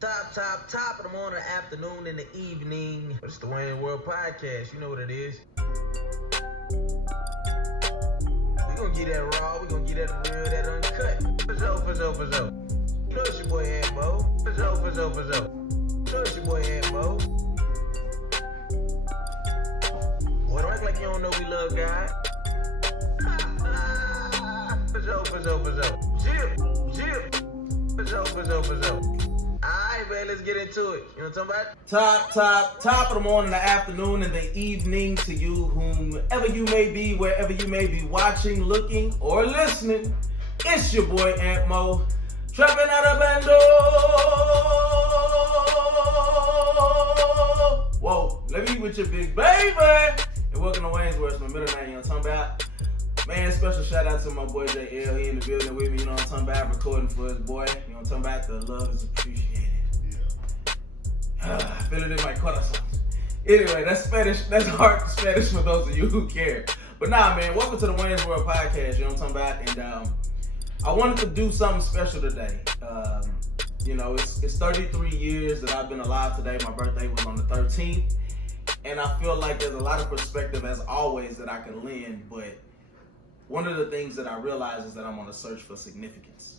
Top of the morning, afternoon, and the evening. It's the Wayne World Podcast. You know what it is. We gonna get that raw. We gonna get that real, that uncut. For sure. You know it's your boy AntMoe. For sure. You know it's your boy AntMoe. Well, don't act like you don't know we love God. For sure. Chip. For sure. Alright, man, let's get into it. You know what I'm talking about? Top of the morning, the afternoon, and the evening to you, whomever you may be, wherever you may be watching, looking, or listening. It's your boy AntMoe, trapping out of bando. Whoa, let me with your big baby. And welcome to Wayne's World, my middle name, you know what I'm talking about? Man, special shout out to my boy JL. He in the building with me, you know what I'm talking about? Recording for his boy. You know what I'm talking about? The love is appreciated. Yeah. Feel it in my corazón. Anyway, that's Spanish. That's hard Spanish for those of you who care. But nah, man, welcome to the Wayne's World Podcast. You know what I'm talking about? And I wanted to do something special today. You know, it's 33 years that I've been alive today. My birthday was on the 13th. And I feel like there's a lot of perspective, as always, that I can lend. But one of the things that I realized is that I'm on a search for significance.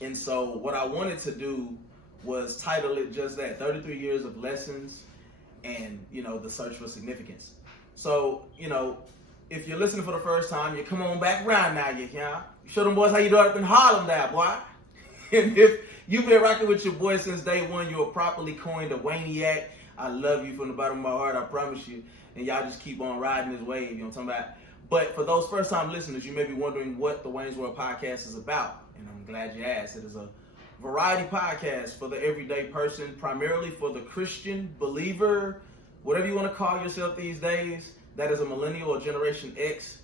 And so what I wanted to do was title it just that, 33 years of lessons and, you know, the search for significance. So, you know, if you're listening for the first time, you come on back around now, you show them boys how you do it up in Harlem now, boy. And if you've been rocking with your boy since day one, you're properly coined a Wayniac. I love you from the bottom of my heart, I promise you. And y'all just keep on riding this wave, you know what I'm talking about? But for those first-time listeners, you may be wondering what the Wayne's World Podcast is about. And I'm glad you asked. It is a variety podcast for the everyday person, primarily for the Christian believer, whatever you want to call yourself these days. That is a millennial or Generation X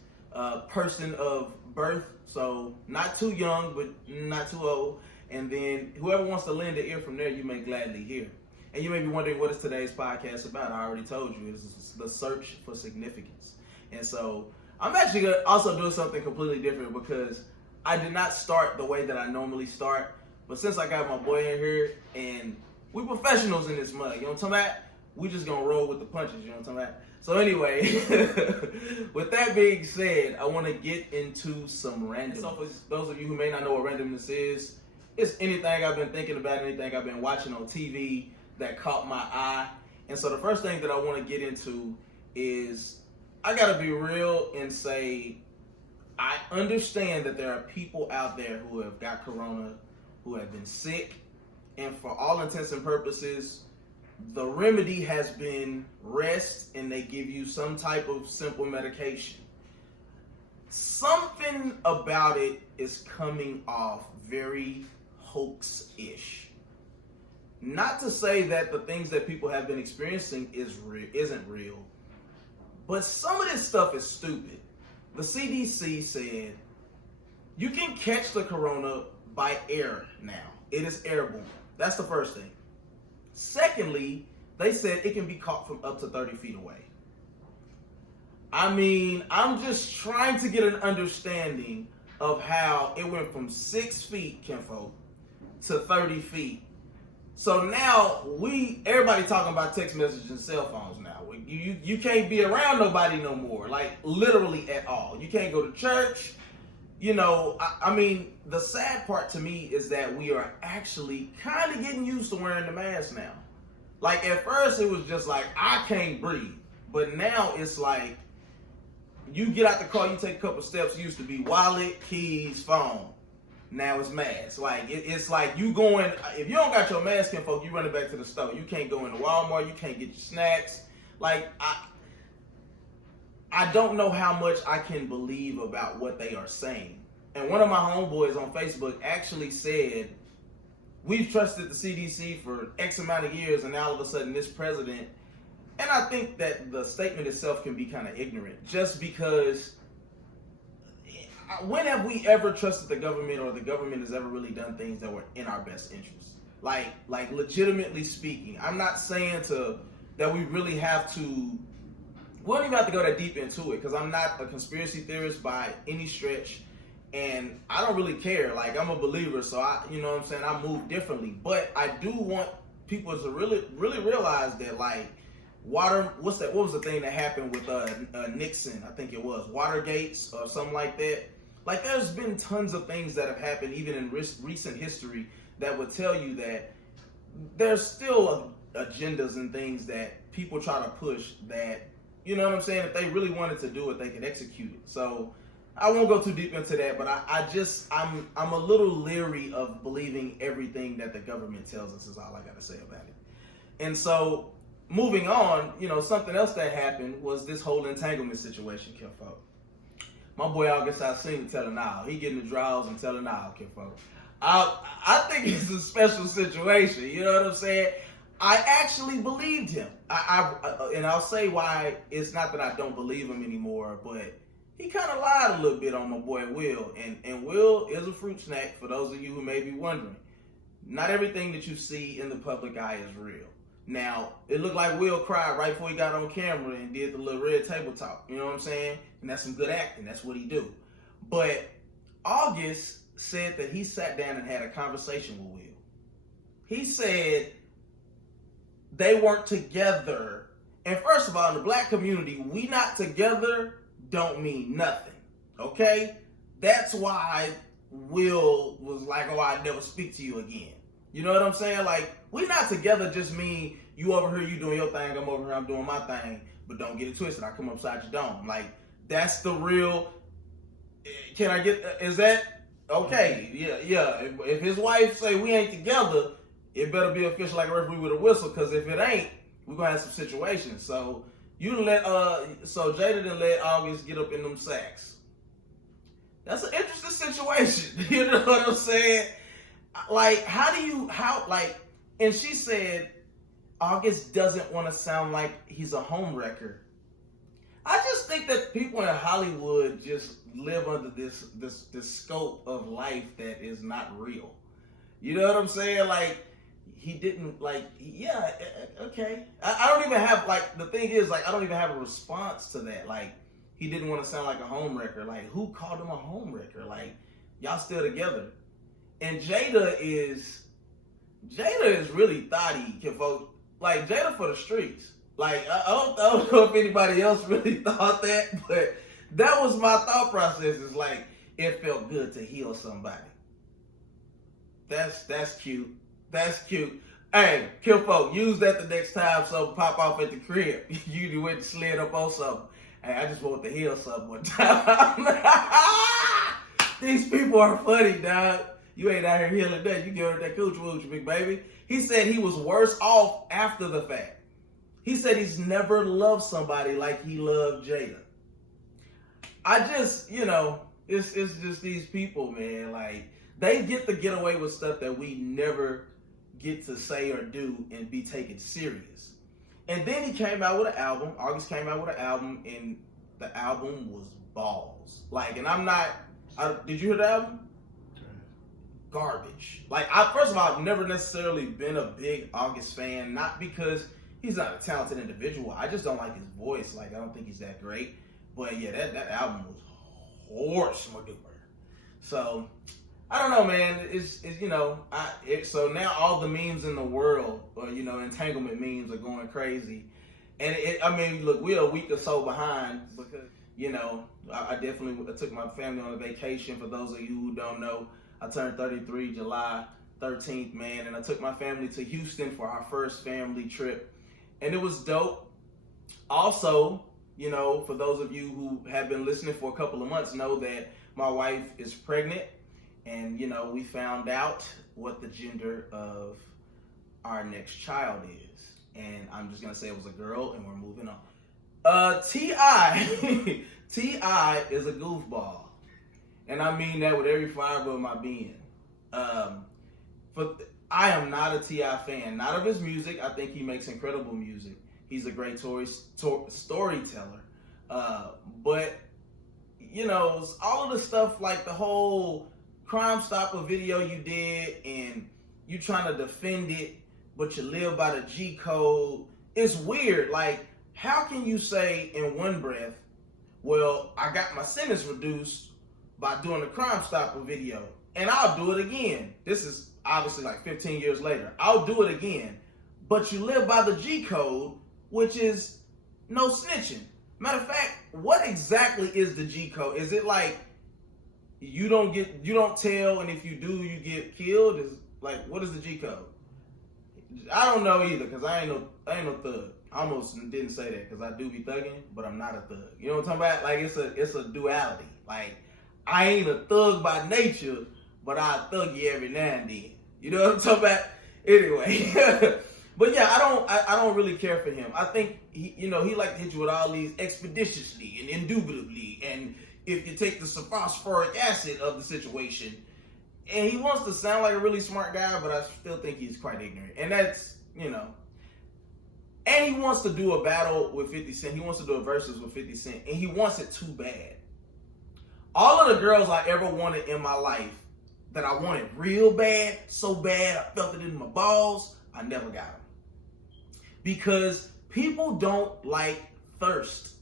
person of birth. So not too young, but not too old. And then whoever wants to lend an ear from there, you may gladly hear. And you may be wondering, what is today's podcast about? I already told you. It's the search for significance. And so I'm actually going to also do something completely different because I did not start the way that I normally start. But since I got my boy in here and we professionals in this mug, you know what I'm talking about? We just going to roll with the punches, you know what I'm talking about? So anyway, with that being said, I want to get into some random. So for those of you who may not know what randomness is, it's anything I've been thinking about, anything I've been watching on TV that caught my eye. And so the first thing that I want to get into is, I gotta be real and say, I understand that there are people out there who have got corona, who have been sick, and for all intents and purposes, the remedy has been rest, and they give you some type of simple medication. Something about it is coming off very hoax-ish. Not to say that the things that people have been experiencing isn't real. But some of this stuff is stupid. The CDC said you can catch the corona by air now. It is airborne. That's the first thing. Secondly, they said it can be caught from up to 30 feet away. I mean, I'm just trying to get an understanding of how it went from 6 feet, kinfolk, to 30 feet. So now everybody talking about text messages and cell phones now. You can't be around nobody no more, like literally at all. You can't go to church. You know, I mean, the sad part to me is that we are actually kind of getting used to wearing the mask now. Like at first it was just like, I can't breathe. But now it's like, you get out the car, you take a couple steps, it used to be wallet, keys, phone. Now it's mask. Like it's like you going, if you don't got your mask in, folks, you running back to the store. You can't go into Walmart, you can't get your snacks. Like I don't know how much I can believe about what they are saying. And one of my homeboys on Facebook actually said, we've trusted the CDC for X amount of years, and now all of a sudden this president, and I think that the statement itself can be kind of ignorant, just because when have we ever trusted the government, or the government has ever really done things that were in our best interest? Like legitimately speaking, I'm not saying that we really have to, we don't even have to go that deep into it, because I'm not a conspiracy theorist by any stretch. And I don't really care. Like, I'm a believer, so you know what I'm saying, I move differently. But I do want people to really realize that, like, what was the thing that happened with Nixon? I think it was Watergates or something like that. Like, there's been tons of things that have happened even in recent history that would tell you that there's still agendas and things that people try to push that, you know what I'm saying, if they really wanted to do it, they could execute it. So I won't go too deep into that, but I'm a little leery of believing everything that the government tells us, is all I got to say about it. And so moving on, you know, something else that happened was this whole entanglement situation, Kinfolk. My boy August Alsina telling all. He getting the draws and telling all, Kinfolk. I think it's a special situation. You know what I'm saying? I actually believed him. And I'll say why. It's not that I don't believe him anymore, but he kind of lied a little bit on my boy Will. And Will is a fruit snack, for those of you who may be wondering. Not everything that you see in the public eye is real. Now, it looked like Will cried right before he got on camera and did the little red table talk. You know what I'm saying? And that's some good acting. That's what he do. But August said that he sat down and had a conversation with Will. He said they weren't together. And first of all, in the black community, we not together don't mean nothing. Okay? That's why Will was like, oh, I'd never speak to you again. You know what I'm saying? Like, we not together just mean you over here, you doing your thing, I'm over here, I'm doing my thing. But don't get it twisted. I come upside your dome. Like, that's the real. Can I get? Is that okay? Yeah. If his wife say we ain't together, it better be official like a referee with a whistle. Because if it ain't, we're gonna have some situations. So Jada didn't let August get up in them sacks. That's an interesting situation. You know what I'm saying? Like, and she said August doesn't want to sound like he's a homewrecker. I just think that people in Hollywood just live under this scope of life that is not real. You know what I'm saying? Like, he didn't, like, yeah, okay. I don't even have, like, the thing is, like, I don't even have a response to that. Like, he didn't want to sound like a homewrecker. Like, who called him a homewrecker? Like, y'all still together. And Jada is really thotty, folks. Like, Jada for the streets. Like, I don't know if anybody else really thought that, but that was my thought process. Is like, it felt good to heal somebody. That's cute. That's cute. Hey, Kinfolk, use that the next time something pop off at the crib. You went to slid up on something. Hey, I just want to heal something one time. These people are funny, dog. You ain't out here healing that. You give her that cooch wooch, big baby. He said he was worse off after the fact. He said he's never loved somebody like he loved Jada. I just, you know, it's just these people, man. Like, they get to get away with stuff that we never get to say or do and be taken serious. And then he came out with an album. August came out with an album, and the album was balls. Like, and did you hear the album? Garbage. Like, first of all, I've never necessarily been a big August fan, not because he's not a talented individual. I just don't like his voice. Like, I don't think he's that great. But yeah, that album was horse maneuver. So I don't know, man. It's you know, so now all the memes in the world, or, you know, entanglement memes are going crazy. And I mean, look, we're a week or so behind because, you know, I definitely took my family on a vacation. For those of you who don't know, I turned 33 July 13th, man, and I took my family to Houston for our first family trip, and it was dope. Also, you know, for those of you who have been listening for a couple of months, know that my wife is pregnant, and, you know, we found out what the gender of our next child is, and I'm just gonna say it was a girl, and we're moving on. T.I. T.I. is a goofball. And I mean that with every fiber of my being. But I am not a T.I. fan. Not of his music. I think he makes incredible music. He's a great storyteller. But, you know, all of the stuff, like the whole Crime Stopper video you did, and you trying to defend it, but you live by the G code. It's weird. Like, how can you say in one breath, well, I got my sentence reduced, by doing the Crime Stopper video. And I'll do it again. This is obviously like 15 years later. I'll do it again. But you live by the G code, which is no snitching. Matter of fact, what exactly is the G code? Is it like you don't tell, and if you do, you get killed? Is like, what is the G code? I don't know either, because I ain't no thug. I almost didn't say that because I do be thugging, but I'm not a thug. You know what I'm talking about? Like, it's a duality. Like, I ain't a thug by nature, but I thug you every now and then. You know what I'm talking about? Anyway. But yeah, I don't really care for him. I think he like to hit you with all these expeditiously and indubitably, and if you take the phosphoric acid of the situation, and he wants to sound like a really smart guy, but I still think he's quite ignorant. And that's, and he wants to do a battle with 50 Cent. He wants to do a versus with 50 Cent, and he wants it too bad. All of the girls I ever wanted in my life, that I wanted real bad, so bad I felt it in my balls, I never got them. Because people don't like thirst.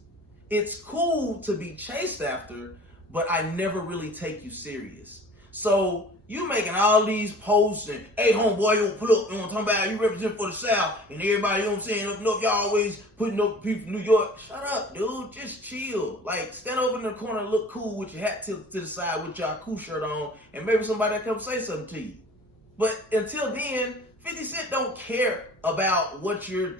It's cool to be chased after, but I never really take you serious. So you making all these posts and, hey homeboy, you put up, you know what I'm talking about, you represent for the South, and everybody, you know what I'm saying, if y'all always putting up people from New York. Shut up, dude, just chill. Like, stand over in the corner and look cool with your hat tilted to the side with your cool shirt on, and maybe somebody will come say something to you. But until then, 50 Cent don't care about what you're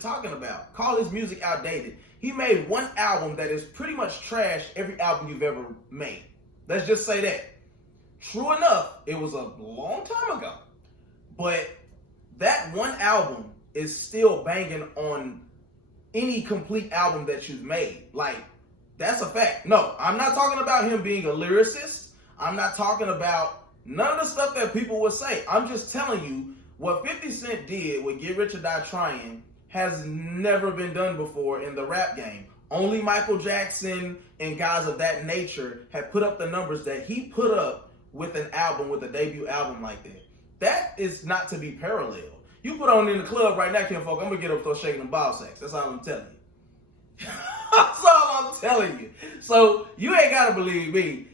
talking about. Call his music outdated. He made one album that is pretty much trash every album you've ever made. Let's just say that. True enough, it was a long time ago. But that one album is still banging on any complete album that you've made. Like, that's a fact. No, I'm not talking about him being a lyricist. I'm not talking about none of the stuff that people would say. I'm just telling you, what 50 Cent did with Get Rich or Die Trying has never been done before in the rap game. Only Michael Jackson and guys of that nature have put up the numbers that he put up with an album, with a debut album like that. That is not to be paralleled. You put on in the club right now, Kim Folk, I'm going to get up and start shaking them ball sacks. That's all I'm telling you. That's all I'm telling you. So you ain't got to believe me.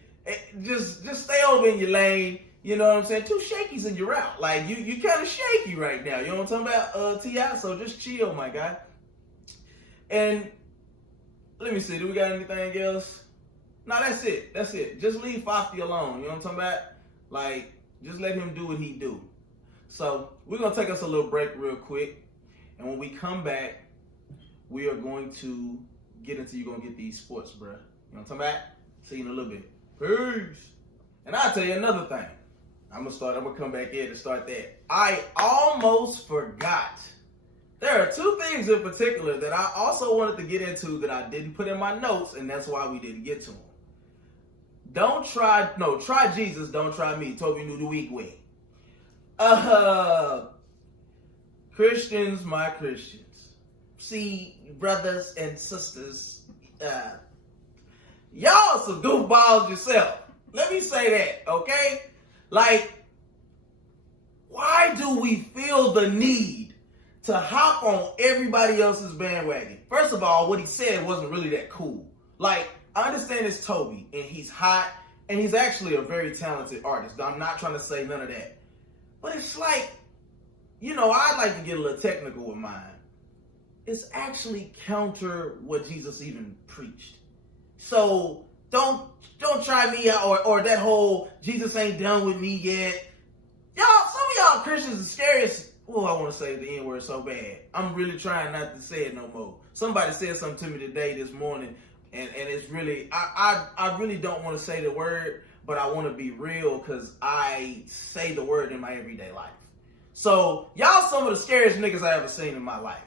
Just stay over in your lane. You know what I'm saying? 2 shakies and you're out. Like, you kind of shaky right now. You know what I'm talking about? T.I., so just chill, my guy. And let me see. Do we got anything else? No, that's it. That's it. Just leave Fofty alone. You know what I'm talking about? Like, just let him do what he do. So, we're going to take us a little break real quick. And when we come back, we are going to get into, you're going to get these sports, bro. You know what I'm talking about? See you in a little bit. Peace. And I'll tell you another thing. I'm gonna come back in and start that. I almost forgot. There are 2 things in particular that I also wanted to get into that I didn't put in my notes, and that's why we didn't get to them. Try Jesus, don't try me. Toby knew the week way. Christians, my Christians. See, brothers and sisters, y'all some goofballs yourself. Let me say that, okay? Like, why do we feel the need to hop on everybody else's bandwagon? First of all, what he said wasn't really that cool. Like, I understand it's Toby, and he's hot, and he's actually a very talented artist. I'm not trying to say none of that. But it's like, I like to get a little technical with mine. It's actually counter what Jesus even preached. So, don't try me out or that whole Jesus ain't done with me yet. Some of y'all Christians are scariest. Oh, I want to say the N-word so bad. I'm really trying not to say it no more. Somebody said something to me today, this morning, and it's really, I really don't want to say the word, but I want to be real because I say the word in my everyday life. So, y'all some of the scariest niggas I ever seen in my life.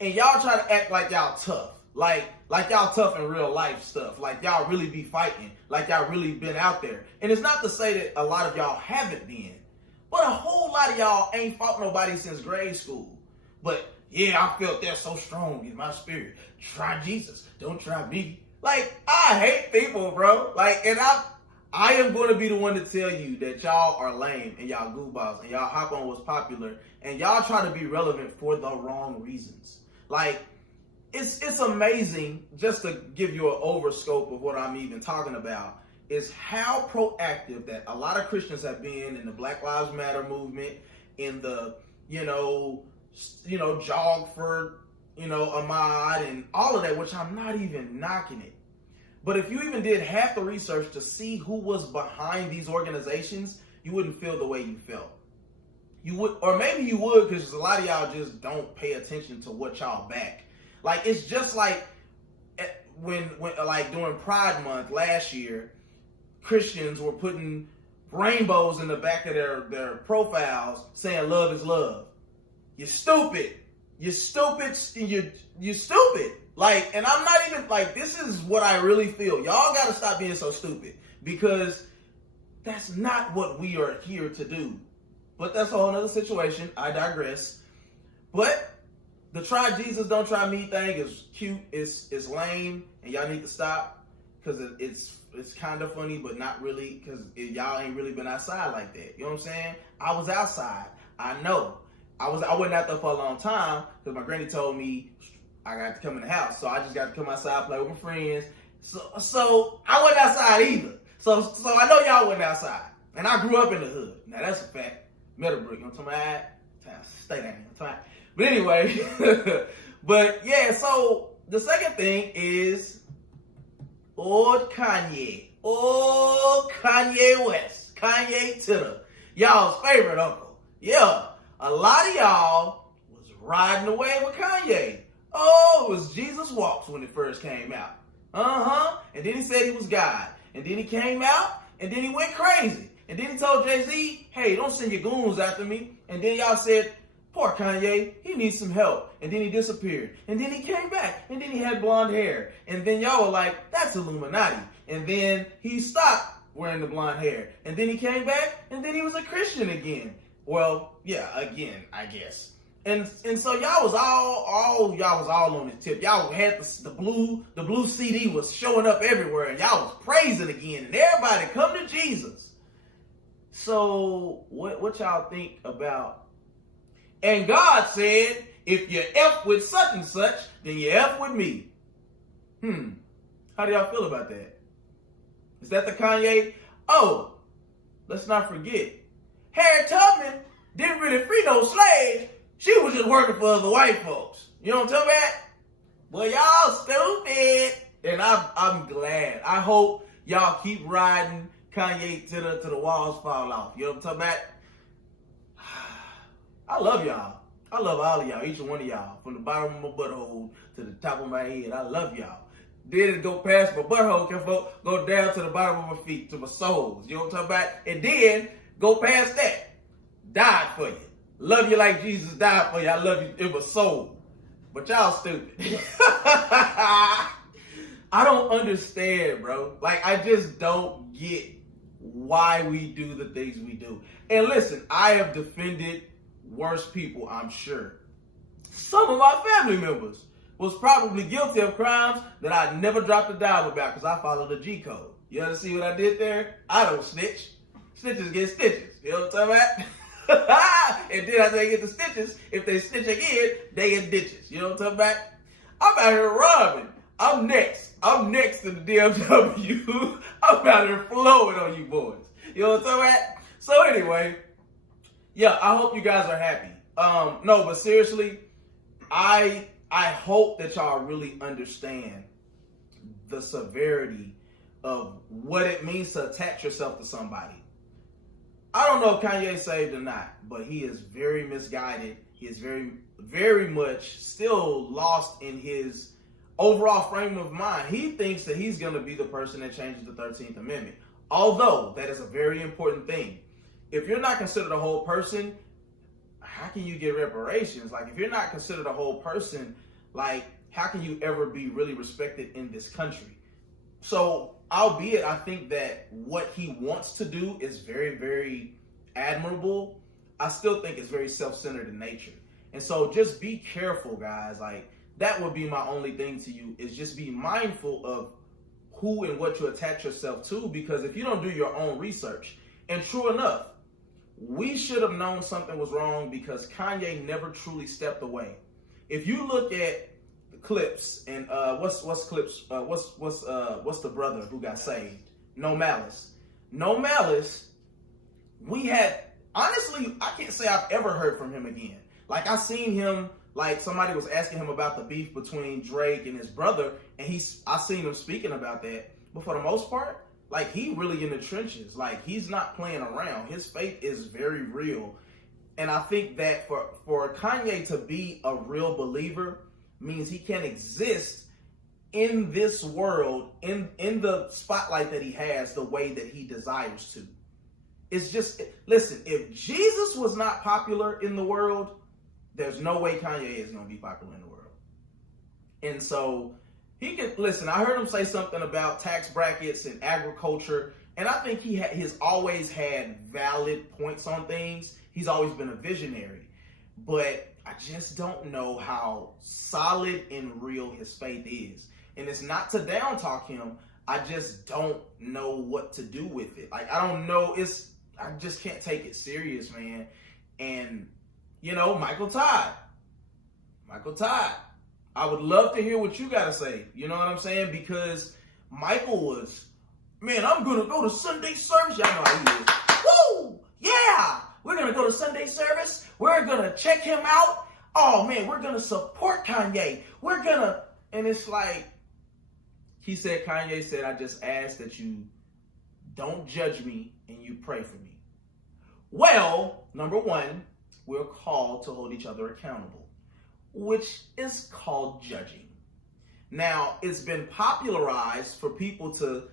And y'all try to act like y'all tough. Like y'all tough in real life stuff. Like y'all really be fighting. Like y'all really been out there. And it's not to say that a lot of y'all haven't been. But a whole lot of y'all ain't fought nobody since grade school. But yeah, I felt that so strong in my spirit. Try Jesus. Don't try me. Like, I hate people, bro. Like, and I am going to be the one to tell you that y'all are lame and y'all goofballs and y'all hop on what's popular and y'all try to be relevant for the wrong reasons. Like, it's amazing, just to give you an overscope of what I'm even talking about. is how proactive that a lot of Christians have been in the Black Lives Matter movement, in the, jog for, Ahmad and all of that, which I'm not even knocking it. But if you even did half the research to see who was behind these organizations, you wouldn't feel the way you felt. You would, or maybe you would, because a lot of y'all just don't pay attention to what y'all back. Like, it's just like when like during Pride Month last year, Christians were putting rainbows in the back of their profiles saying love is love. You're stupid. You're stupid. You're stupid. Like, and I'm not even, like, this is what I really feel. Y'all got to stop being so stupid, because that's not what we are here to do. But that's a whole nother situation. I digress. But the try Jesus, don't try me thing is cute. It's lame, and y'all need to stop, because it's kind of funny, but not really, because y'all ain't really been outside like that. You know what I'm saying? I was outside. I know. I wasn't out there for a long time, because my granny told me I got to come in the house. So I just got to come outside, play with my friends. So I wasn't outside either. So I know y'all wasn't outside. And I grew up in the hood. Now that's a fact. Meadowbrook, you know what I'm talking about? Stay down. But anyway, but yeah, so the second thing is old Kanye. Old Kanye West. Kanye Titter. Y'all's favorite uncle. Yeah. A lot of y'all was riding away with Kanye. Oh, it was Jesus Walks when it first came out. And then he said he was God. And then he came out, and then he went crazy. And then he told Jay-Z, hey, don't send your goons after me. And then y'all said, poor Kanye, he needs some help. And then he disappeared. And then he came back. And then he had blonde hair. And then y'all were like, that's Illuminati. And then he stopped wearing the blonde hair. And then he came back, and then he was a Christian again. Well, yeah, again, I guess. And so y'all was all on his tip. Y'all had the blue CD was showing up everywhere, and y'all was praising again, and everybody come to Jesus. So what y'all think about? And God said, if you F with such and such, then you F with me. How do y'all feel about that? Is that the Kanye? Oh, let's not forget, Harriet Tubman didn't really free no slaves. She was just working for other white folks. You know what I'm talking about? Well, y'all stupid. And I'm glad. I hope y'all keep riding Kanye till the walls fall off. You know what I'm talking about? I love y'all. I love all of y'all, each one of y'all. From the bottom of my butthole to the top of my head. I love y'all. Then it go past my butthole, go down to the bottom of my feet, to my soles. You know what I'm talking about? And then go past that. Died for you. Love you like Jesus died for you. I love you in my soul. But y'all stupid. I don't understand, bro. Like, I just don't get why we do the things we do. And listen, I have defended worse people, I'm sure. Some of my family members was probably guilty of crimes that I never dropped a dime about, because I followed the G code. You understand see what I did there? I don't snitch. Snitches get stitches. You know what I'm talking about? And then after they get the stitches, if they stitch again, they get ditches. You know what I'm talking about? I'm out here robbing. I'm next. I'm next to the DMW. I'm out here flowing on you boys. You know what I'm talking about? So anyway, yeah, I hope you guys are happy. No, but seriously, I hope that y'all really understand the severity of what it means to attach yourself to somebody. I don't know if Kanye saved or not, but he is very misguided. He is very, very much still lost in his overall frame of mind. He thinks that he's going to be the person that changes the 13th Amendment. Although that is a very important thing. If you're not considered a whole person, how can you get reparations? Like, if you're not considered a whole person, like, how can you ever be really respected in this country? So, albeit I think that what he wants to do is very, very admirable, I still think it's very self-centered in nature. And so just be careful, guys. Like, that would be my only thing to you, is just be mindful of who and what you attach yourself to, because if you don't do your own research, and true enough, we should have known something was wrong, because Kanye never truly stepped away. If you look at the clips, and what's the brother who got saved? No Malice. No Malice, we had, honestly, I can't say I've ever heard from him again. Like, I seen him, like, somebody was asking him about the beef between Drake and his brother, and I seen him speaking about that. But for the most part, like, he really in the trenches. Like, he's not playing around. His faith is very real. And I think that for Kanye to be a real believer means he can exist in this world, in the spotlight that he has, the way that he desires to. It's just, listen, if Jesus was not popular in the world, there's no way Kanye is going to be popular in the world. And so he could, listen, I heard him say something about tax brackets and agriculture, and I think he's always had valid points on things. He's always been a visionary, but I just don't know how solid and real his faith is. And it's not to down talk him. I just don't know what to do with it. Like, I don't know. I just can't take it serious, man. And, you know, Michael Todd. I would love to hear what you got to say. You know what I'm saying? Because Michael was, man, I'm going to go to Sunday service. Y'all know how he is. Woo! Yeah! We're going to go to Sunday service. We're going to check him out. Oh, man, we're going to support Kanye. We're going to, and it's like, Kanye said, I just ask that you don't judge me and you pray for me. Well, number one, we're called to hold each other accountable, which is called judging. Now, it's been popularized for people to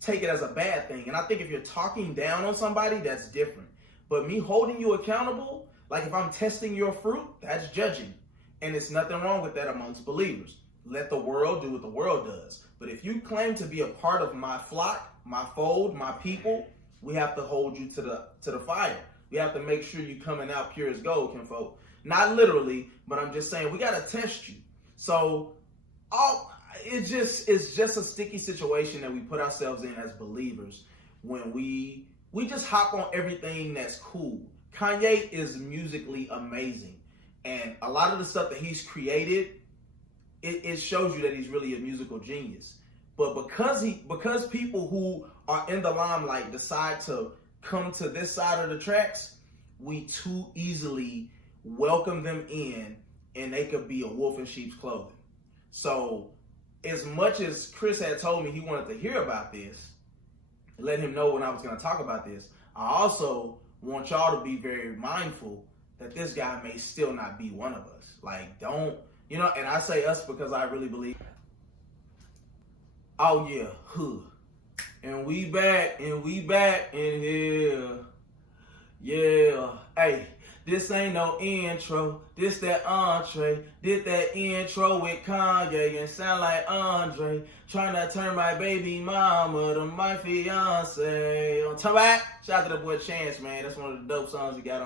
take it as a bad thing. And I think if you're talking down on somebody, that's different. But me holding you accountable, like if I'm testing your fruit, that's judging. And it's nothing wrong with that amongst believers. Let the world do what the world does. But if you claim to be a part of my flock, my fold, my people, we have to hold you to the fire. We have to make sure you coming out pure as gold, kinfolk. Not literally, but I'm just saying we got to test you. So it's just a sticky situation that we put ourselves in as believers when we just hop on everything that's cool. Kanye is musically amazing. And a lot of the stuff that he's created, it shows you that he's really a musical genius. But because people who are in the limelight decide to come to this side of the tracks, we too easily welcome them in, and they could be a wolf in sheep's clothing. So as much as Chris had told me he wanted to hear about this, let him know when I was going to talk about this, I also want y'all to be very mindful that this guy may still not be one of us. Like, don't, you know, and I say us because I really believe. Oh yeah, and we back in here. Yeah, hey, this ain't no intro, this that entree. Did that intro with Kanye and sound like Andre. Trying to turn my baby mama to my fiance. On top of that, shout out to the boy Chance, man. That's one of the dope songs he got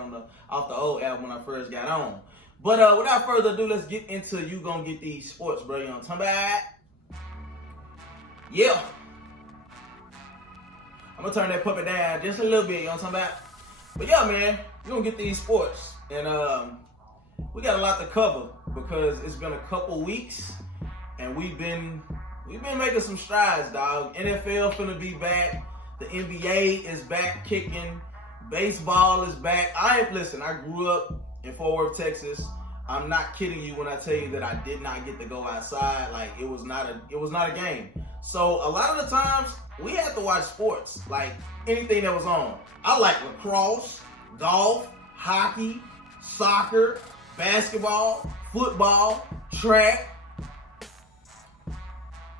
off the old album when I first got on. But without further ado, let's get into You Gonna Get These Sports, bro. You know what I'm talking about? Yeah. I'm gonna turn that puppet down just a little bit, you know what I'm talking about? But yeah, man, you're gonna get these sports. And we got a lot to cover because it's been a couple weeks and we've been making some strides, dog. NFL finna be back. The NBA is back kicking. Baseball is back. I grew up in Fort Worth, Texas. I'm not kidding you when I tell you that I did not get to go outside. Like, it was not a game. So a lot of the times we had to watch sports, like anything that was on. I like lacrosse, golf, hockey, soccer, basketball, football, track,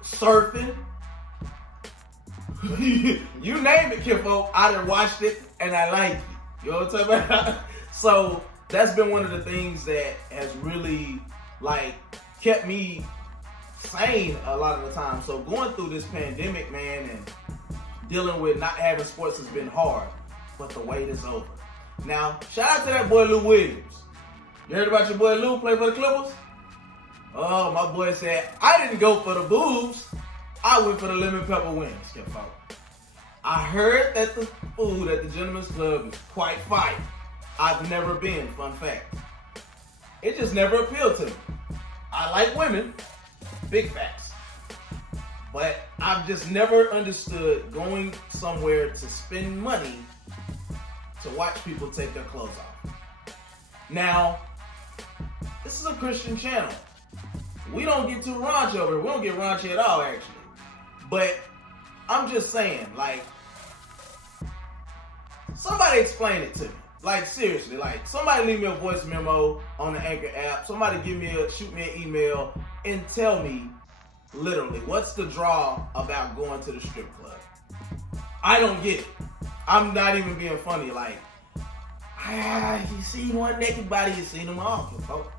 surfing. You name it, kinfolk. I done watched it and I like it. You know what I'm talking about? So that's been one of the things that has really kept me sane a lot of the time. So going through this pandemic, man, and dealing with not having sports has been hard, but the wait is over. Now, shout out to that boy Lou Williams. You heard about your boy Lou play for the Clippers? Oh, my boy said, I didn't go for the boobs. I went for the lemon pepper wings, kinfolk. I heard that the food at the Gentleman's Club is quite fire. I've never been, fun fact. It just never appealed to me. I like women, big facts. But I've just never understood going somewhere to spend money to watch people take their clothes off. Now, this is a Christian channel. We don't get too raunchy over here. We don't get raunchy at all, actually. But I'm just saying, like, somebody explain it to me. Like, seriously, like, somebody leave me a voice memo on the Anchor app. Somebody shoot me an email and tell me, literally, what's the draw about going to the strip club? I don't get it. I'm not even being funny. Like, you see one naked body, you see them all, folks.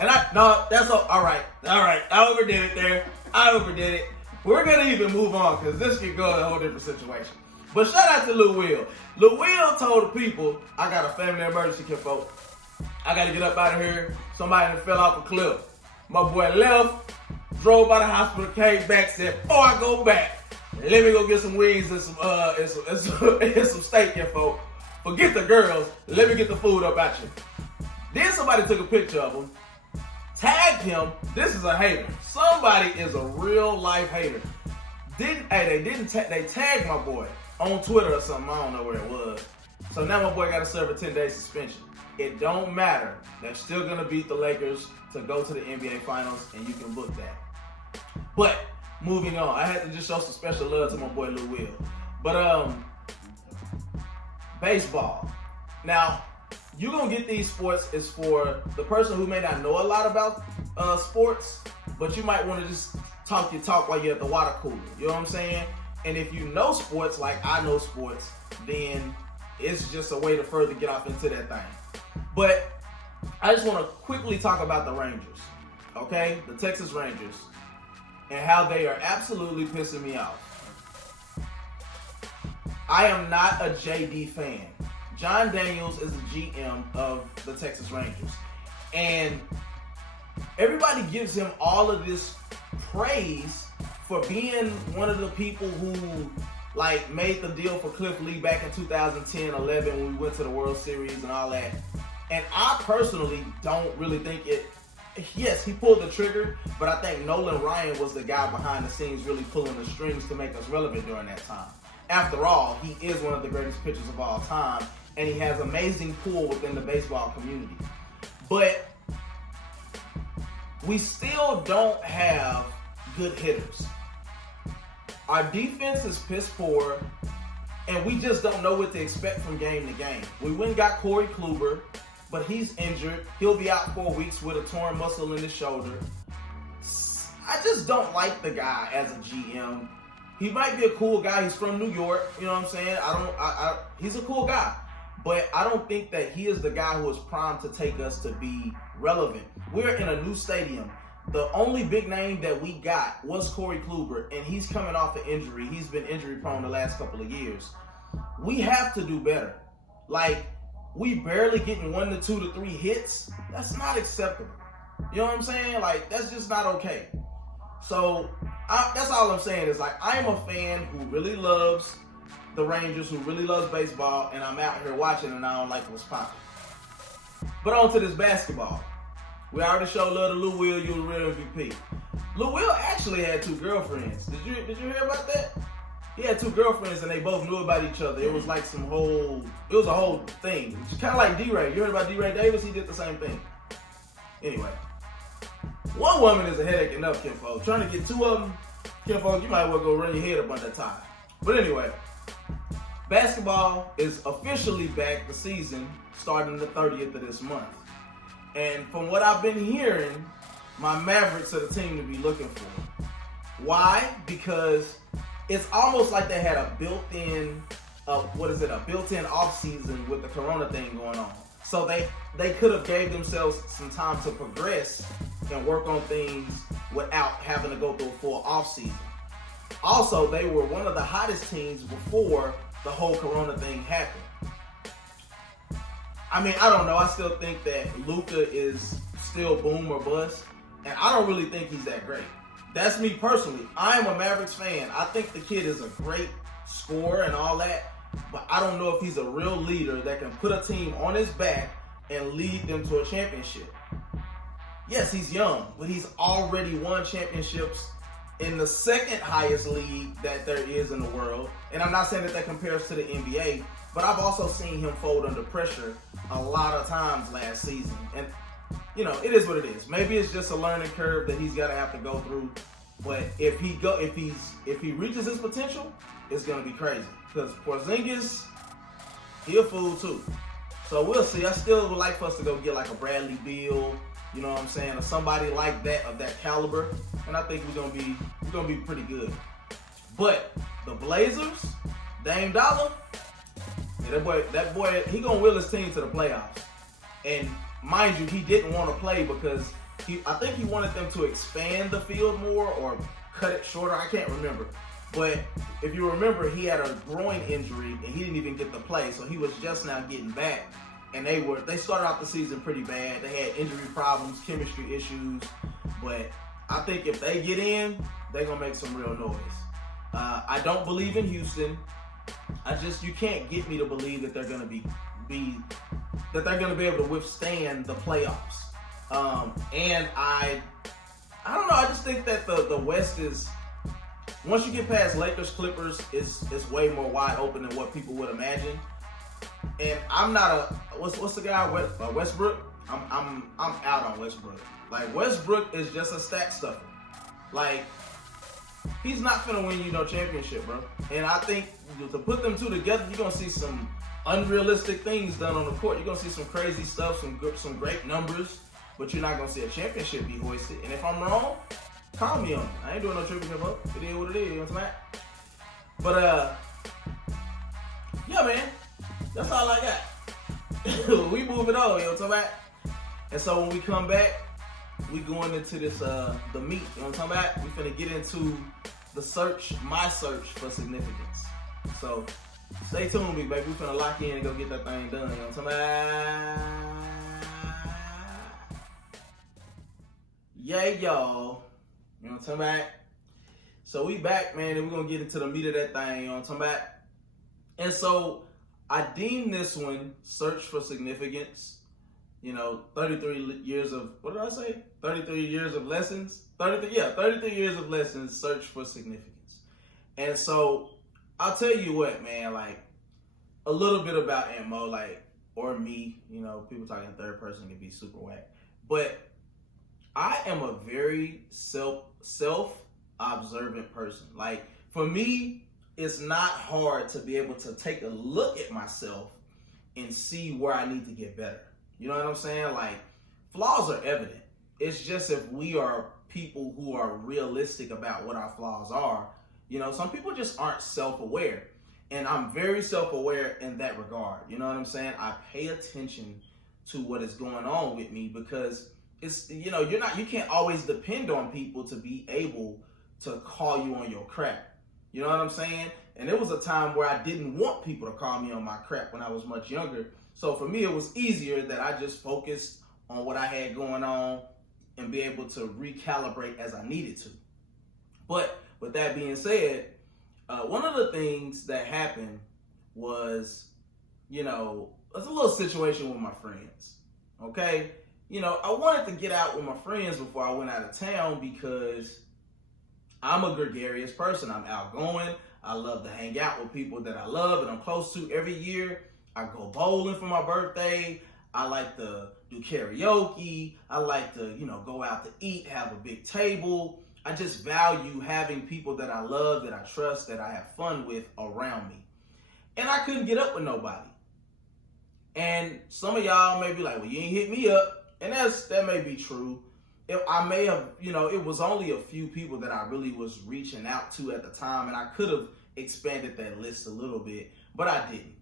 And that's all right. I overdid it there. I overdid it. We're going to even move on because this could go in a whole different situation. But shout out to Lil Will. Lil Will told the people, I got a family emergency, folks. I got to get up out of here. Somebody fell off a cliff. My boy left, drove by the hospital, came back, said, before I go back, let me go get some wings and some steak, folks. Forget the girls. Let me get the food up at you. Then somebody took a picture of him, tagged him. This is a hater. Somebody is a real life hater. They tagged my boy on Twitter or something. I don't know where it was. So now my boy got to serve a 10-day suspension. It don't matter. They're still going to beat the Lakers to go to the NBA Finals, and you can book that. But moving on, I had to just show some special love to my boy Lil Will. But baseball. Now, you're going to get these sports is for the person who may not know a lot about sports, but you might want to just talk your talk while you're at the water cooler. You know what I'm saying? And if you know sports like I know sports, then it's just a way to further get off into that thing. But I just want to quickly talk about the Rangers, okay? The Texas Rangers, and how they are absolutely pissing me off. I am not a JD fan. John Daniels is the GM of the Texas Rangers. And everybody gives him all of this praise for being one of the people who like made the deal for Cliff Lee back in 2010-11 when we went to the World Series and all that. And I personally don't really think it. Yes, he pulled the trigger, but I think Nolan Ryan was the guy behind the scenes really pulling the strings to make us relevant during that time. After all, he is one of the greatest pitchers of all time, and he has amazing pull within the baseball community. But we still don't have good hitters. Our defense is piss poor, and we just don't know what to expect from game to game. We went and got Corey Kluber, but he's injured. He'll be out 4 weeks with a torn muscle in his shoulder. I just don't like the guy as a GM. He might be a cool guy. He's from New York. You know what I'm saying? He's a cool guy. But I don't think that he is the guy who is primed to take us to be relevant. We're in a new stadium. The only big name that we got was Corey Kluber, and he's coming off an injury. He's been injury prone the last couple of years. We have to do better. Like, we barely getting 1 to 2 to 3 hits. That's not acceptable. You know what I'm saying? Like, that's just not okay. So, that's all I'm saying is, like, I am a fan who really loves the Rangers, who really loves baseball, and I'm out here watching and I don't like what's popping. But on to this basketball. We already showed love to Lil Will, you're the real MVP. Lil Will actually had 2 girlfriends. Did you hear about that? He had 2 girlfriends and they both knew about each other. It was like it was a whole thing. It's kind of like D-Ray. You heard about D-Ray Davis? He did the same thing. Anyway. One woman is a headache enough, kinfolk. Trying to get 2 of them, kinfolk, you might well go run your head up on that time. But anyway, basketball is officially back. The season starting the 30th of this month. And from what I've been hearing, my Mavericks are the team to be looking for. Why? Because it's almost like they had a built-in off-season with the corona thing going on. So they could have gave themselves some time to progress and work on things without having to go through a full off-season. Also, they were one of the hottest teams before the whole corona thing happened. I mean, I don't know. I still think that Luka is still boom or bust, and I don't really think he's that great. That's me personally. I am a Mavericks fan. I think the kid is a great scorer and all that, but I don't know if he's a real leader that can put a team on his back and lead them to a championship. Yes, he's young, but he's already won championships in the second highest league that there is in the world. And I'm not saying that compares to the NBA, but I've also seen him fold under pressure a lot of times last season. And, it is what it is. Maybe it's just a learning curve that he's got to have to go through. But if he reaches his potential, it's going to be crazy. Because Porzingis, he a fool too. So we'll see. I still would like for us to go get like a Bradley Beal, you know what I'm saying, or somebody like that of that caliber, and I think we're gonna be pretty good. But the Blazers, Dame Dollar, that boy, he gonna will his team to the playoffs. And mind you, he didn't want to play because I think he wanted them to expand the field more or cut it shorter. I can't remember. But if you remember, he had a groin injury and he didn't even get to play, so he was just now getting back. And they started out the season pretty bad. They had injury problems, chemistry issues. But I think if they get in, they're gonna make some real noise. I don't believe in Houston. You can't get me to believe that they're gonna be able to withstand the playoffs. And I don't know. I just think that the West is, once you get past Lakers, Clippers, it's way more wide open than what people would imagine. And I'm not what's the guy, Westbrook? I'm out on Westbrook. Like, Westbrook is just a stat stuffer. Like, he's not finna win you no championship, bro. And I think to put them two together, you're gonna see some unrealistic things done on the court. You're gonna see some crazy stuff, some great numbers, but you're not gonna see a championship be hoisted. And if I'm wrong, call me on it. I ain't doing no tripping him up. It is what it is, you know what I'm saying? But yeah, man, that's all I got. We moving on, you know what I'm talking about? And so when we come back, we going into this the meat, you know what I'm talking about? We finna get into my search for significance. So stay tuned, me baby. We finna lock in and go get that thing done, you know what I'm talking about? Yeah, y'all. You know what I'm talking about? So we back, man, and we're gonna get into the meat of that thing, you know what I'm talking about? And so I deem this one Search for Significance. 33 years of, what did I say? 33 years of lessons? 33 years of lessons, Search for Significance. And so I'll tell you what, man, like, a little bit about AntMoe, like, or me, people talking in third person can be super whack. But I am a very self-observant person. Like, for me, it's not hard to be able to take a look at myself and see where I need to get better. You know what I'm saying? Like, flaws are evident. It's just if we are people who are realistic about what our flaws are, some people just aren't self-aware. And I'm very self-aware in that regard. You know what I'm saying? I pay attention to what is going on with me because it's, you can't always depend on people to be able to call you on your crap. You know what I'm saying? And there was a time where I didn't want people to call me on my crap when I was much younger. So for me, it was easier that I just focused on what I had going on and be able to recalibrate as I needed to. But with that being said, one of the things that happened was, it was a little situation with my friends, okay? I wanted to get out with my friends before I went out of town because I'm a gregarious person. I'm outgoing. I love to hang out with people that I love and I'm close to. Every year, I go bowling for my birthday. I like to do karaoke. I like to, go out to eat, have a big table. I just value having people that I love, that I trust, that I have fun with around me. And I couldn't get up with nobody. And some of y'all may be like, well, you ain't hit me up. And that may be true. I may have, it was only a few people that I really was reaching out to at the time, and I could have expanded that list a little bit, but I didn't.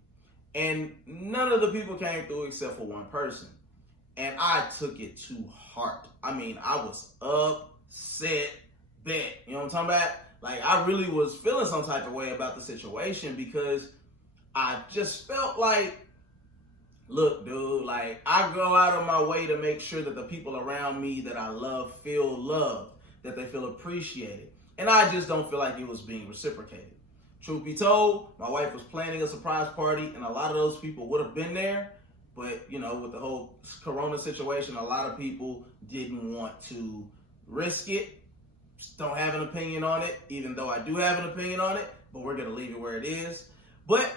And none of the people came through except for one person. And I took it to heart. I mean, I was upset, bet. You know what I'm talking about? Like, I really was feeling some type of way about the situation because I just felt like, look, dude, like, I go out of my way to make sure that the people around me that I love feel loved, that they feel appreciated. And I just don't feel like it was being reciprocated. Truth be told, my wife was planning a surprise party, and a lot of those people would have been there. But, with the whole corona situation, a lot of people didn't want to risk it. don't have an opinion on it, even though I do have an opinion on it, but we're going to leave it where it is. But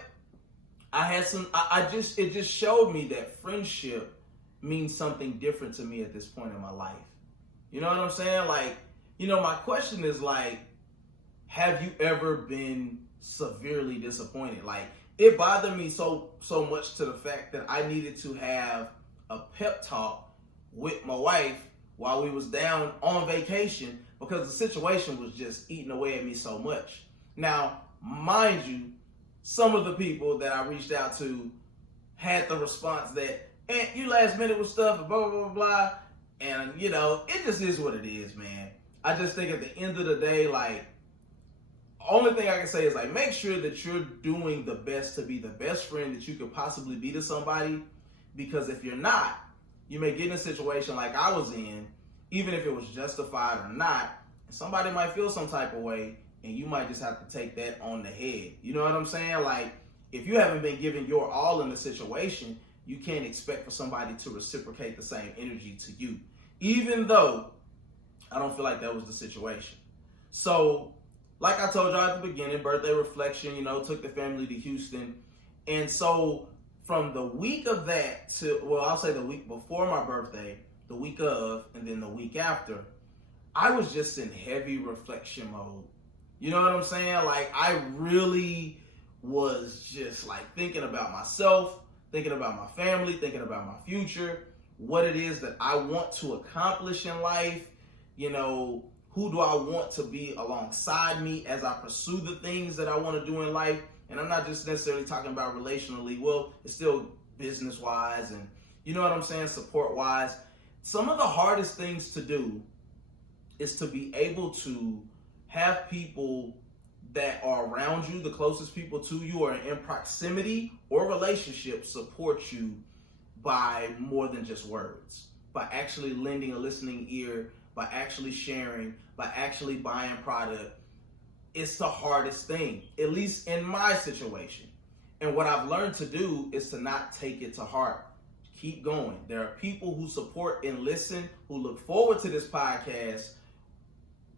it just showed me that friendship means something different to me at this point in my life. You know what I'm saying? Like, my question is like, have you ever been severely disappointed? Like, it bothered me so much to the fact that I needed to have a pep talk with my wife while we was down on vacation because the situation was just eating away at me so much. Now, mind you, some of the people that I reached out to had the response that, you last minute with stuff and blah, blah, blah, blah. And, it just is what it is, man. I just think at the end of the day, like, only thing I can say is, like, make sure that you're doing the best to be the best friend that you could possibly be to somebody. Because if you're not, you may get in a situation like I was in, even if it was justified or not, and somebody might feel some type of way, and you might just have to take that on the head. You know what I'm saying? Like, if you haven't been giving your all in the situation, you can't expect for somebody to reciprocate the same energy to you, even though I don't feel like that was the situation. So, like I told y'all at the beginning, birthday reflection, took the family to Houston. And so from the week of that to, I'll say the week before my birthday, the week of, and then the week after, I was just in heavy reflection mode. You know what I'm saying? Like, I really was just like thinking about myself, thinking about my family, thinking about my future, what it is that I want to accomplish in life, who do I want to be alongside me as I pursue the things that I want to do in life. And I'm not just necessarily talking about relationally. Well, it's still business-wise and, you know what I'm saying, support-wise. Some of the hardest things to do is to be able to have people that are around you, the closest people to you, or in proximity or relationship, support you by more than just words, by actually lending a listening ear, by actually sharing, by actually buying product. It's the hardest thing, at least in my situation. And what I've learned to do is to not take it to heart. Keep going. There are people who support and listen, who look forward to this podcast,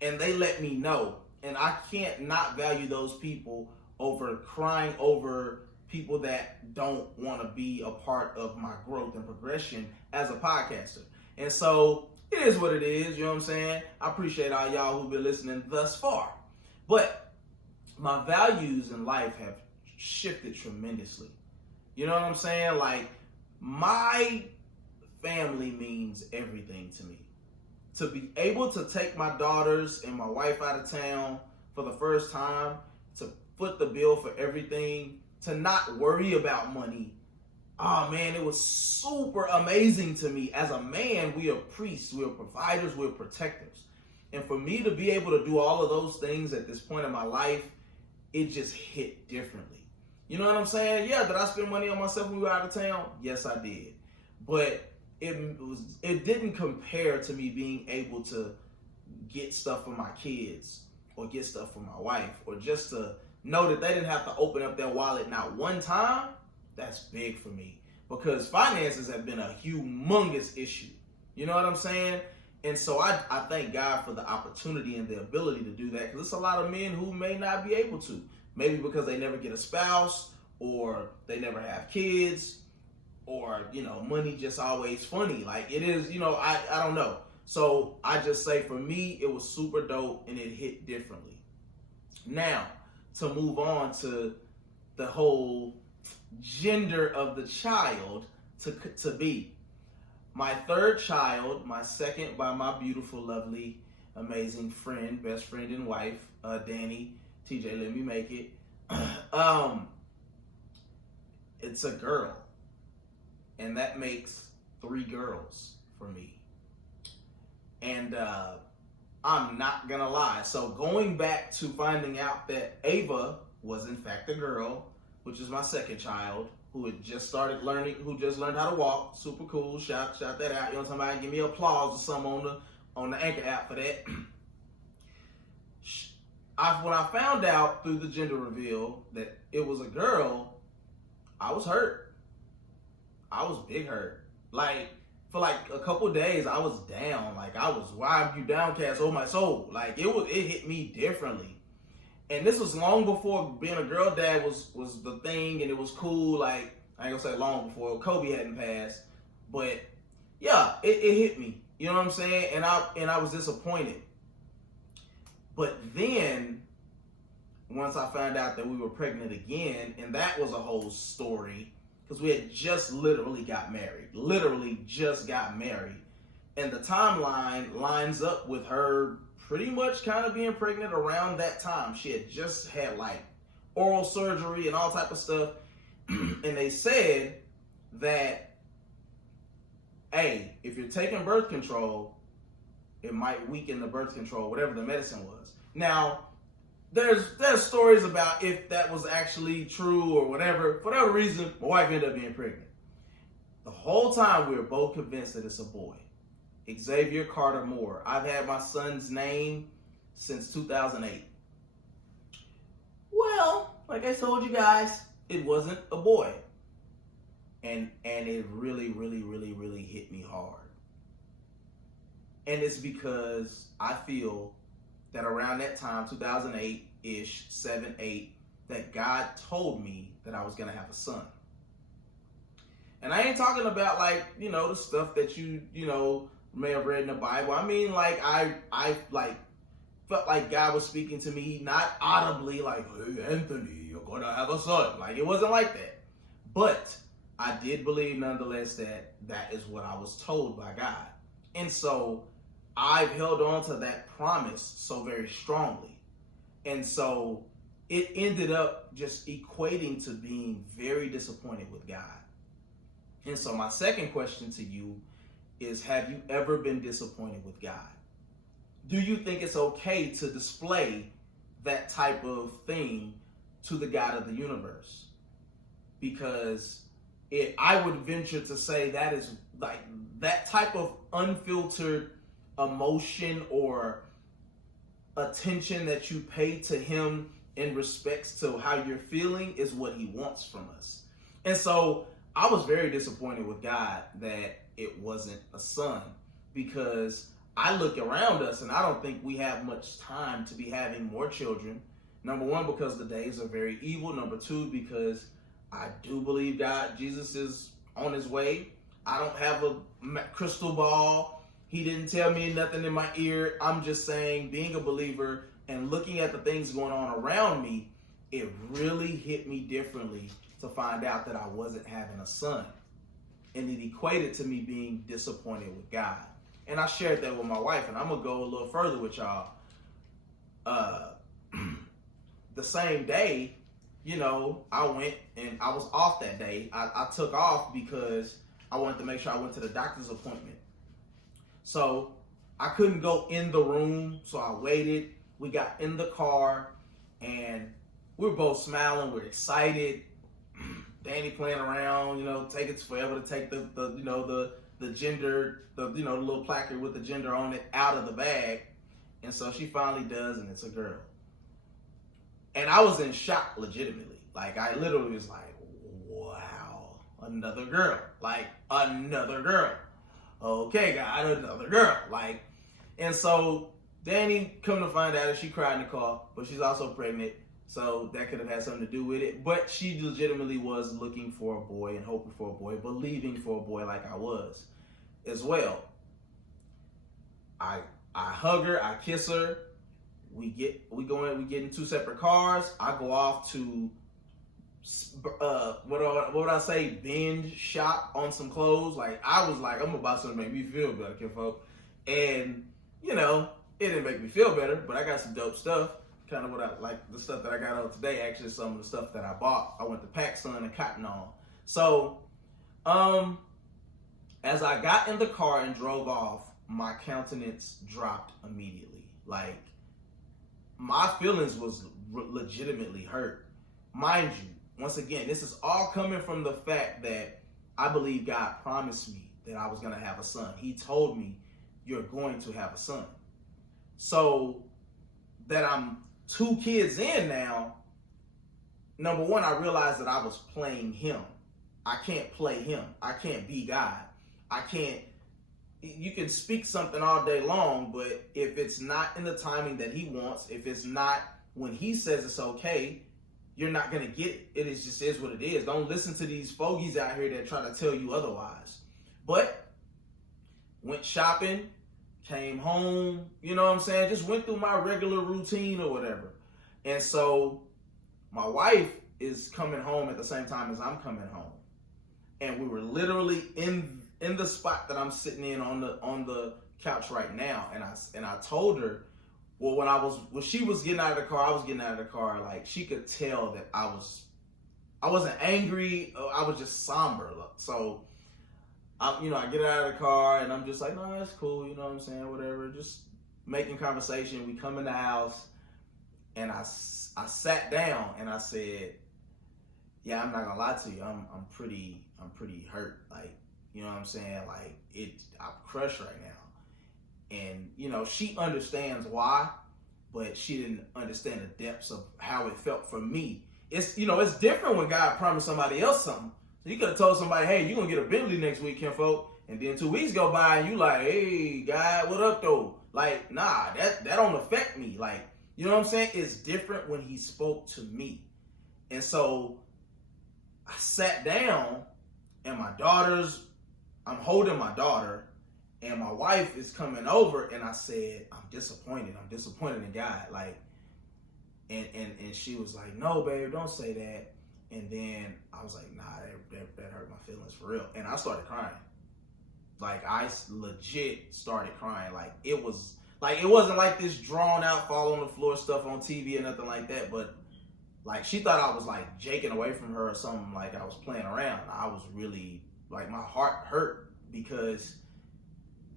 and they let me know. And I can't not value those people over crying over people that don't want to be a part of my growth and progression as a podcaster. And so it is what it is, you know what I'm saying? I appreciate all y'all who've been listening thus far. But my values in life have shifted tremendously. You know what I'm saying? Like, my family means everything to me. To be able to take my daughters and my wife out of town for the first time, to foot the bill for everything, to not worry about money. Oh man, it was super amazing to me. As a man, we are priests, we are providers, we're protectors. And for me to be able to do all of those things at this point in my life, it just hit differently. You know what I'm saying? Yeah, did I spend money on myself when we were out of town? Yes, I did. But it didn't compare to me being able to get stuff for my kids or get stuff for my wife, or just to know that they didn't have to open up their wallet not one time. That's big for me, because finances have been a humongous issue. You know what I'm saying? And so I thank God for the opportunity and the ability to do that, because it's a lot of men who may not be able to. Maybe because they never get a spouse, or they never have kids, or, money just always funny. Like, it is, I don't know. So I just say, for me, it was super dope and it hit differently. Now, to move on to the whole gender of the child to be. My third child, my second by my beautiful, lovely, amazing friend, best friend and wife, Danny, TJ, let me make it. It's a girl. And that makes 3 girls for me. And I'm not gonna lie. So going back to finding out that Ava was in fact a girl, which is my second child, who had just started learning, who just learned how to walk. Super cool. Shout that out. You know what I'm talking about? Give me applause or something on the Anchor app for that. When I found out through the gender reveal that it was a girl, I was hurt. I was big hurt. Like, for like a couple of days, I was down. Like, why are you downcast, oh my soul? Like, it hit me differently. And this was long before being a girl dad was the thing, and it was cool. Like, I ain't gonna say long before Kobe hadn't passed, but yeah, it hit me. You know what I'm saying? And I was disappointed. But then, once I found out that we were pregnant again, and that was a whole story, because we had just literally just got married. And the timeline lines up with her pretty much kind of being pregnant around that time. She had just had like oral surgery and all type of stuff. And they said that, hey, if you're taking birth control, it might weaken the birth control, whatever the medicine was. Now, there's stories about if that was actually true or whatever. For whatever reason, my wife ended up being pregnant. The whole time we were both convinced that it's a boy. Xavier Carter Moore. I've had my son's name since 2008. Well, like I told you guys, it wasn't a boy. And it really, really, really, really hit me hard. And it's because I feel that around that time, 2008-ish, 7, 8, that God told me that I was going to have a son. And I ain't talking about like, the stuff that you may have read in the Bible. I mean, like, I like felt like God was speaking to me, not audibly, like, hey, Anthony, you're going to have a son. Like, it wasn't like that. But I did believe nonetheless that is what I was told by God. And so I've held on to that promise so very strongly. And so it ended up just equating to being very disappointed with God. And so my second question to you is, have you ever been disappointed with God? Do you think it's okay to display that type of thing to the God of the universe? Because I would venture to say that is like that type of unfiltered emotion or attention that you pay to him in respects to how you're feeling is what he wants from us. And so I was very disappointed with God that it wasn't a son, because I look around us and I don't think we have much time to be having more children. Number one, because the days are very evil. Number two, because I do believe Jesus is on his way. I don't have a crystal ball. He didn't tell me nothing in my ear. I'm just saying, being a believer and looking at the things going on around me, it really hit me differently to find out that I wasn't having a son. And it equated to me being disappointed with God. And I shared that with my wife, and I'm going to go a little further with y'all. The same day, I went and I was off that day. I took off because I wanted to make sure I went to the doctor's appointment. So I couldn't go in the room, so I waited. We got in the car, and we were both smiling. We're excited. Danny playing around, taking forever to take the gender, the little placard with the gender on it out of the bag. And so she finally does, and it's a girl. And I was in shock, legitimately. Like, I literally was like, wow, another girl. Like, another girl. Okay, God, another girl. Like, and so Danny, come to find out, she cried in the car, but she's also pregnant. So that could have had something to do with it. But she legitimately was looking for a boy and hoping for a boy, believing for a boy like I was as well. I hug her, I kiss her. We get in two separate cars. I go off to what would I say, binge shop on some clothes. Like, I was like, I'm gonna buy something to make me feel better, kinfolk. And it didn't make me feel better, but I got some dope stuff. Kind of what I like, the stuff that I got on today, actually some of the stuff that I bought. I went to PacSun and Cotton On. So as I got in the car and drove off, my countenance dropped immediately. Like, my feelings was legitimately hurt. Mind you, once again, this is all coming from the fact that I believe God promised me that I was going to have a son. He told me, you're going to have a son. So that I'm 2 kids in now, number one, I realized that I was playing him. I can't play him. I can't be God. I can't you can speak something all day long, but if it's not in the timing that he wants, if it's not when he says it's okay, you're not going to get it. It just is what it is. Don't listen to these fogies out here that try to tell you otherwise. But went shopping, came home, you know what I'm saying? Just went through my regular routine or whatever. And so my wife is coming home at the same time as I'm coming home. And we were literally in the spot that I'm sitting in on the couch right now. And I told her, well, when she was getting out of the car, I was getting out of the car. Like, she could tell that I wasn't angry. I was just somber. So, I get out of the car and I'm just like, no, that's cool. You know what I'm saying? Whatever. Just making conversation. We come in the house and I sat down and I said, yeah, I'm not gonna lie to you. I'm pretty hurt. Like, you know what I'm saying? Like, I'm crushed right now. And, she understands why, but she didn't understand the depths of how it felt for me. It's different when God promised somebody else something. So you could have told somebody, hey, you're going to get a Bentley next week, kinfolk. And then 2 weeks go by and you like, hey, God, what up, though? Like, nah, that don't affect me. Like, you know what I'm saying? It's different when he spoke to me. And so I sat down and I'm holding my daughter. And my wife is coming over, and I said, I'm disappointed in God. Like, and she was like, no, babe, don't say that. And then I was like, nah, that hurt my feelings for real. And I started crying. Like, I legit started crying. Like, it wasn't like this drawn out, fall on the floor stuff on TV or nothing like that. But like, she thought I was like jaking away from her or something, like I was playing around. I was really, like, my heart hurt because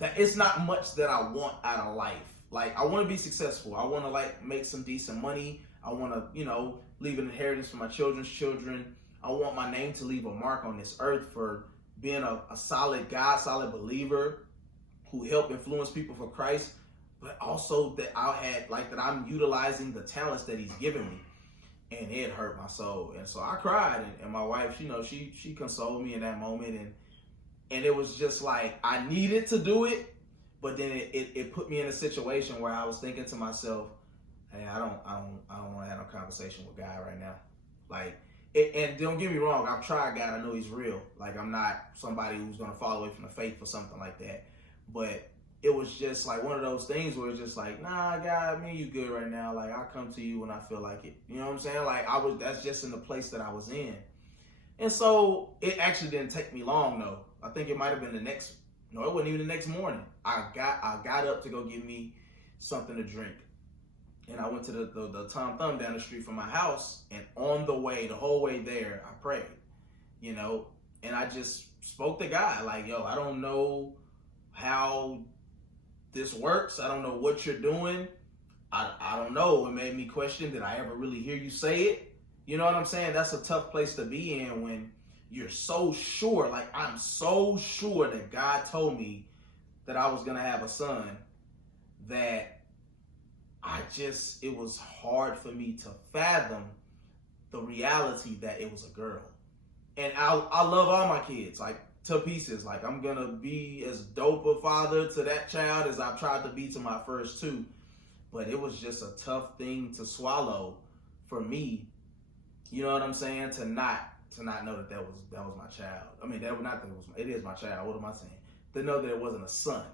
that it's not much that I want out of life. Like, I want to be successful. I want to, like, make some decent money. I want to, leave an inheritance for my children's children. I want my name to leave a mark on this earth for being a solid guy, solid believer who helped influence people for Christ, but also that that I'm utilizing the talents that he's given me. And it hurt my soul. And so I cried, and my wife, she consoled me in that moment. And it was just like, I needed to do it, but then it put me in a situation where I was thinking to myself, hey, I don't want to have no conversation with God right now. Like, and don't get me wrong, I've tried God, I know he's real. Like, I'm not somebody who's going to fall away from the faith or something like that. But it was just like one of those things where it's just like, nah, God, me and you good right now. Like, I'll come to you when I feel like it. You know what I'm saying? Like, that's just in the place that I was in. And so it actually didn't take me long though. I think it might have been it wasn't even the next morning. I got up to go get me something to drink. And I went to the Tom Thumb down the street from my house. And on the whole way there, I prayed, and I just spoke to God like, yo, I don't know how this works. I don't know what you're doing. I don't know. It made me question, did I ever really hear you say it? You know what I'm saying? That's a tough place to be in when you're so sure, like I'm so sure that God told me that I was going to have a son, that it was hard for me to fathom the reality that it was a girl. And I love all my kids, like, to pieces. Like, I'm going to be as dope a father to that child as I've tried to be to my first two. But it was just a tough thing to swallow for me. You know what I'm saying? To not know that was my child. I mean, it is my child. What am I saying? To know that it wasn't a son.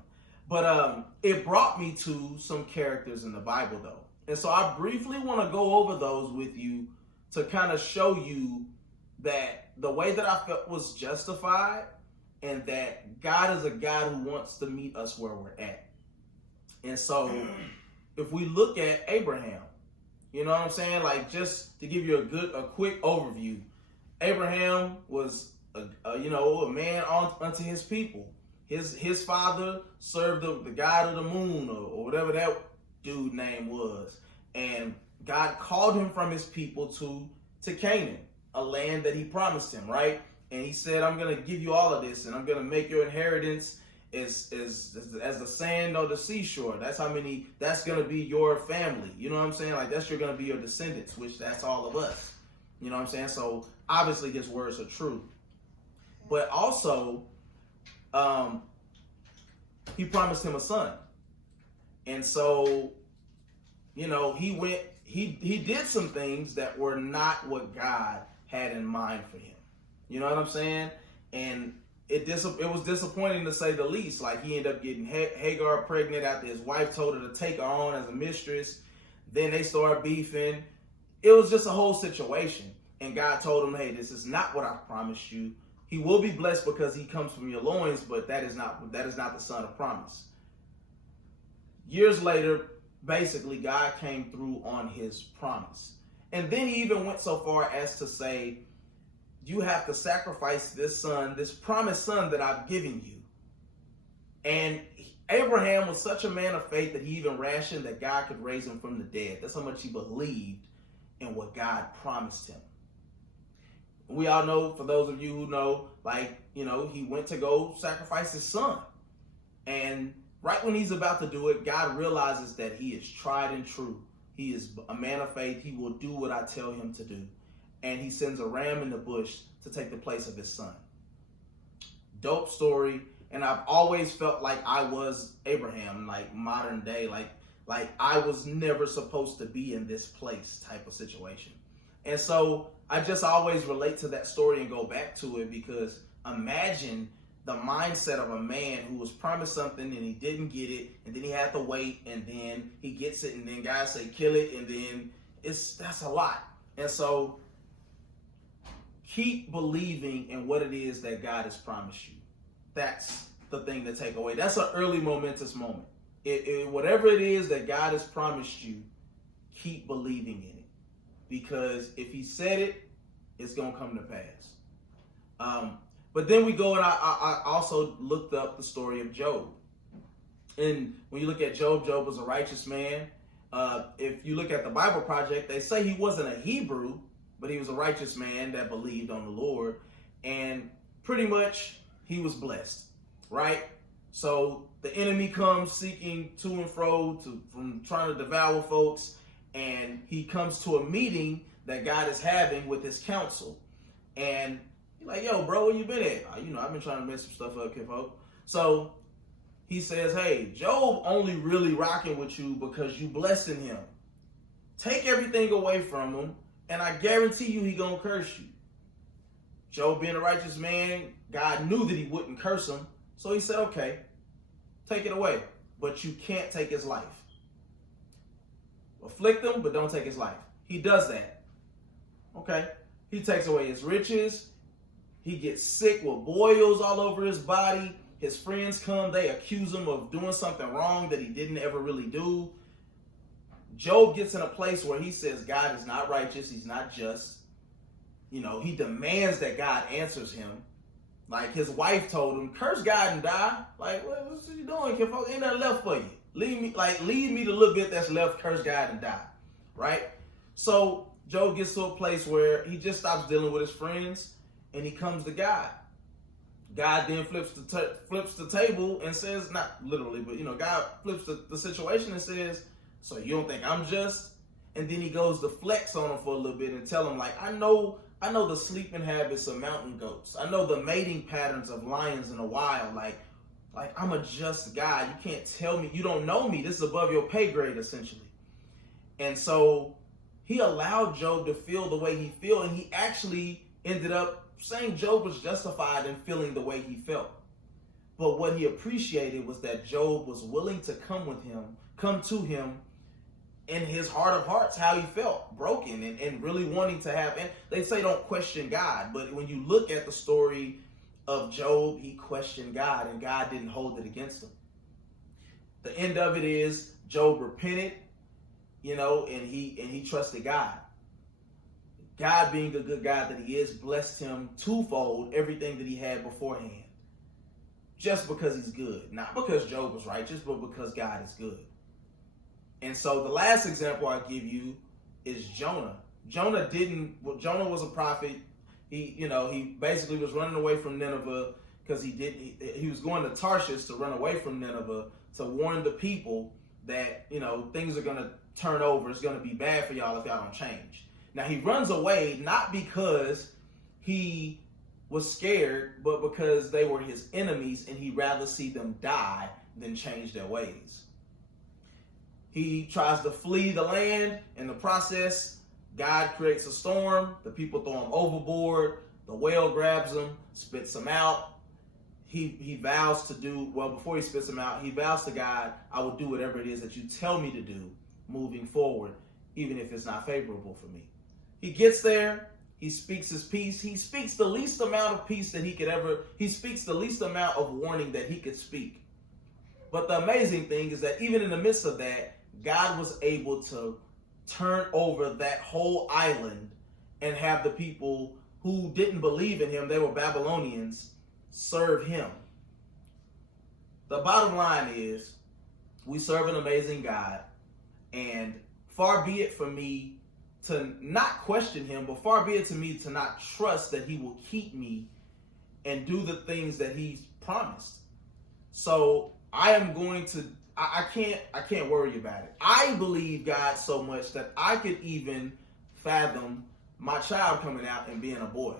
But it brought me to some characters in the Bible, though. And so I briefly want to go over those with you to kind of show you that the way that I felt was justified, and that God is a God who wants to meet us where we're at. And so if we look at Abraham, you know what I'm saying? Like, just to give you a quick overview, Abraham was a man unto his people. His father served the god of the moon or whatever that dude name was. And God called him from his people to Canaan, a land that he promised him, right? And he said, I'm going to give you all of this, and I'm going to make your inheritance as the sand on the seashore. That's going to be your family. You know what I'm saying? Like, that's going to be your descendants, which that's all of us. You know what I'm saying? So obviously his words are true. But also, he promised him a son. And so, you know, he did some things that were not what God had in mind for him. You know what I'm saying? And it was disappointing to say the least. Like, he ended up getting Hagar pregnant after his wife told her to take her on as a mistress. Then they started beefing. It was just a whole situation. And God told him, hey, this is not what I promised you. He will be blessed because he comes from your loins, but that is not the son of promise. Years later, basically, God came through on his promise. And then he even went so far as to say, you have to sacrifice this son, this promised son that I've given you. And Abraham was such a man of faith that he even rationed that God could raise him from the dead. That's how much he believed in what God promised him. We all know, for those of you who know, like, you know, he went to go sacrifice his son. And right when he's about to do it, God realizes that he is tried and true. He is a man of faith. He will do what I tell him to do. And he sends a ram in the bush to take the place of his son. Dope story. And I've always felt like I was Abraham, like modern day, like I was never supposed to be in this place type of situation. And so I just always relate to that story and go back to it, because imagine the mindset of a man who was promised something and he didn't get it, and then he had to wait, and then he gets it, and then guys say kill it, and then that's a lot. And so keep believing in what it is that God has promised you. That's the thing to take away. That's an early momentous moment. Whatever it is that God has promised you, keep believing in it. Because if he said it, it's going to come to pass. But then we go, and I also looked up the story of Job. And when you look at Job, Job was a righteous man. If you look at the Bible Project, they say he wasn't a Hebrew, but he was a righteous man that believed on the Lord. And pretty much he was blessed, right? So the enemy comes seeking to and fro from trying to devour folks. And he comes to a meeting that God is having with his council. And he's like, yo, bro, where you been at? I've been trying to mess some stuff up, kidfolk. So he says, hey, Job only really rocking with you because you blessing him. Take everything away from him, and I guarantee you he gonna curse you. Job, being a righteous man, God knew that he wouldn't curse him. So he said, okay, take it away, but you can't take his life. Afflict him, but don't take his life. He does that. Okay. He takes away his riches. He gets sick with boils all over his body. His friends come. They accuse him of doing something wrong that he didn't ever really do. Job gets in a place where he says God is not righteous. He's not just. You know, he demands that God answers him. Like, his wife told him, curse God and die. Like, what's you doing, kid? Ain't nothing left for you. Leave me the little bit that's left, curse God and die, right? So Job gets to a place where he just stops dealing with his friends, and he comes to God. God then flips the table and says, not literally, but God flips the situation and says, so you don't think I'm just? And then he goes to flex on him for a little bit and tell him, like, I know the sleeping habits of mountain goats. I know the mating patterns of lions in the wild. Like I'm a just guy. You can't tell me. You don't know me. This is above your pay grade, essentially. And so he allowed Job to feel the way he felt, and he actually ended up saying Job was justified in feeling the way he felt. But what he appreciated was that Job was willing to come to him in his heart of hearts, how he felt, broken and really wanting to have. And they say don't question God, but when you look at the story of Job, he questioned God, and God didn't hold it against him. The end of it is Job repented, and he trusted God. God, being the good God that he is, blessed him twofold, everything that he had beforehand. Just because he's good. Not because Job was righteous, but because God is good. And so the last example I give you is Jonah. Jonah was a prophet. He basically was running away from Nineveh because he was going to Tarshish to run away from Nineveh to warn the people that, things are going to turn over. It's going to be bad for y'all if y'all don't change. Now he runs away not because he was scared, but because they were his enemies and he'd rather see them die than change their ways. He tries to flee the land. In the process, God creates a storm. The people throw him overboard. The whale grabs him, spits him out. He vows to do, well, before he spits him out, he vows to God, I will do whatever it is that you tell me to do moving forward, even if it's not favorable for me. He gets there. He speaks his piece. He speaks the least amount of peace that he speaks the least amount of warning that he could speak. But the amazing thing is that even in the midst of that, God was able to turn over that whole island and have the people who didn't believe in him, they were Babylonians, serve him. The bottom line is, we serve an amazing God, and far be it for me to not question him, but far be it to me to not trust that he will keep me and do the things that he's promised. So I am going to, I can't worry about it. I believe God so much that I could even fathom my child coming out and being a boy.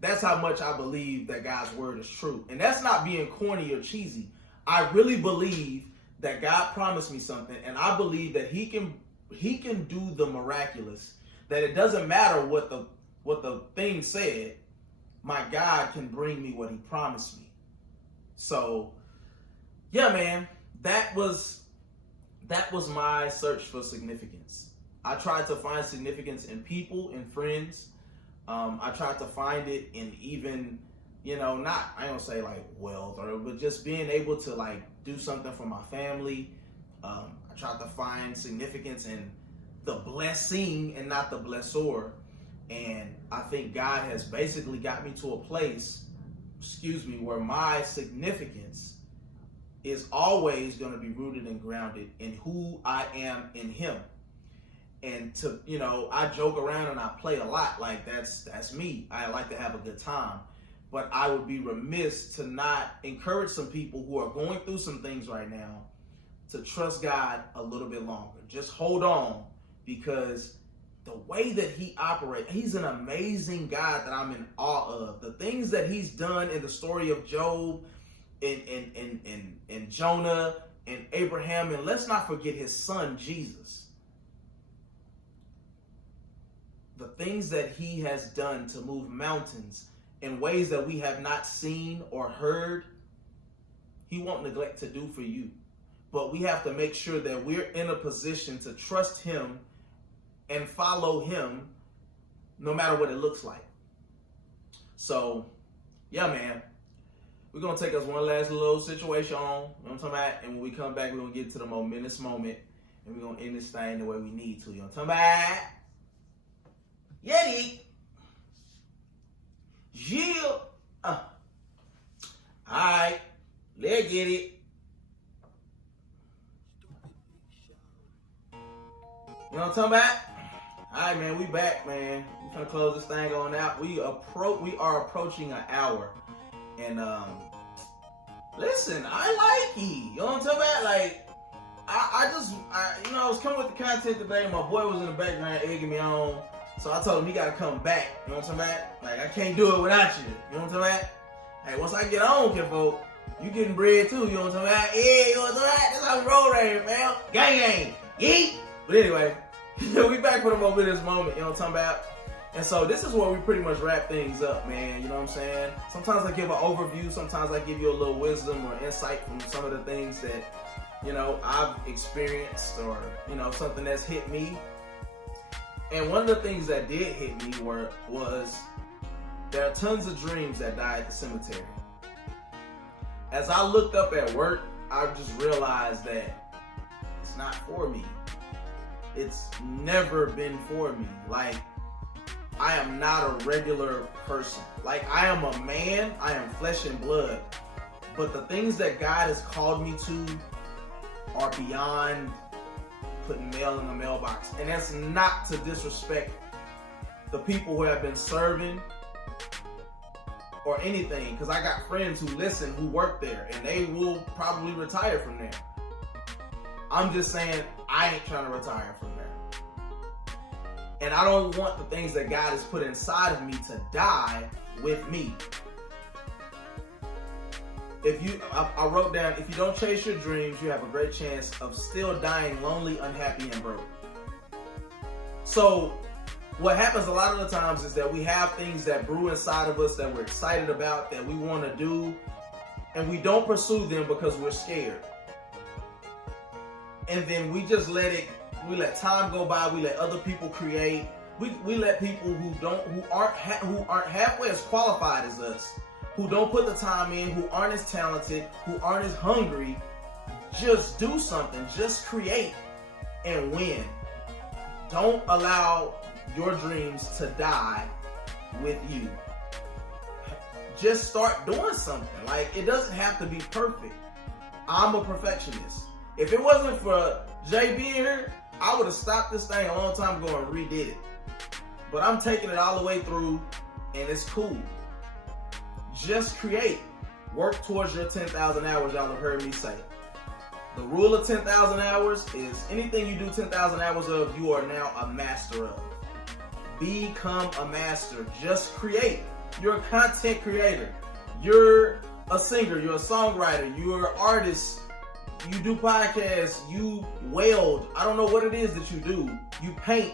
That's how much I believe that God's word is true. And that's not being corny or cheesy. I really believe that God promised me something, and I believe that he can do the miraculous, that it doesn't matter what the thing said, my God can bring me what he promised me. So yeah, man, that was my search for significance. I tried to find significance in people and friends. I tried to find it in even, not, I don't say like wealth, but just being able to like do something for my family. I tried to find significance in the blessing and not the blessor. And I think God has basically got me to a place, where my significance is always going to be rooted and grounded in who I am in him. And I joke around and I play a lot, like that's me. I like to have a good time. But I would be remiss to not encourage some people who are going through some things right now to trust God a little bit longer. Just hold on, because the way that he operates, he's an amazing God that I'm in awe of. The things that he's done in the story of Job, and Jonah and Abraham, and let's not forget his son Jesus. The things that he has done to move mountains in ways that we have not seen or heard, he won't neglect to do for you. But we have to make sure that we're in a position to trust him and follow him no matter what it looks like. So, yeah, man. We're going to take us one last little situation on, you know what I'm talking about? And when we come back, we're going to get to the momentous moment, and we're going to end this thing the way we need to, you know what I'm talking about? Yeti! Yeah! Alright, let's get it. You know what I'm talking about? Alright, man, we back, man. We're going to close this thing on out. We are approaching an hour. And listen, I like you. You know what I'm talking about? Like, I was coming with the content today. My boy was in the background egging me on, so I told him he got to come back. You know what I'm talking about? Like, I can't do it without you. You know what I'm talking about? Hey, once I get on, kinfolk, you getting bread too. You know what I'm talking about? Yeah, you know what I'm talking about? That's how we roll right here, man. Gang, yeet. But anyway, we back for the momentous moment. You know what I'm talking about? And so this is where we pretty much wrap things up, man. You know what I'm saying? Sometimes I give an overview. Sometimes I give you a little wisdom or insight from some of the things that, I've experienced, or, something that's hit me. And one of the things that did hit me was there are tons of dreams that die at the cemetery. As I looked up at work, I just realized that it's not for me. It's never been for me. Like, I am not a regular person. Like, I am a man, I am flesh and blood. But the things that God has called me to are beyond putting mail in the mailbox. And that's not to disrespect the people who have been serving or anything, because I got friends who listen, who work there, and they will probably retire from there. I'm just saying, I ain't trying to retire from there. And I don't want the things that God has put inside of me to die with me. I wrote down, if you don't chase your dreams, you have a great chance of still dying lonely, unhappy, and broke. So what happens a lot of the times is that we have things that brew inside of us that we're excited about, that we want to do, and we don't pursue them because we're scared. And then we just let time go by, we let other people create, we let people who aren't halfway as qualified as us, who don't put the time in, who aren't as talented, who aren't as hungry, just do something, just create and win. Don't allow your dreams to die with you. Just start doing something. Like, it doesn't have to be perfect. I'm a perfectionist. If it wasn't for Jay being here, I would have stopped this thing a long time ago and redid it. But I'm taking it all the way through, and it's cool. Just create. Work towards your 10,000 hours, y'all have heard me say. The rule of 10,000 hours is anything you do 10,000 hours of, you are now a master of. Become a master. Just create. You're a content creator. You're a singer. You're a songwriter. You're an artist. You do podcasts. You weld. I don't know what it is that you do. You paint.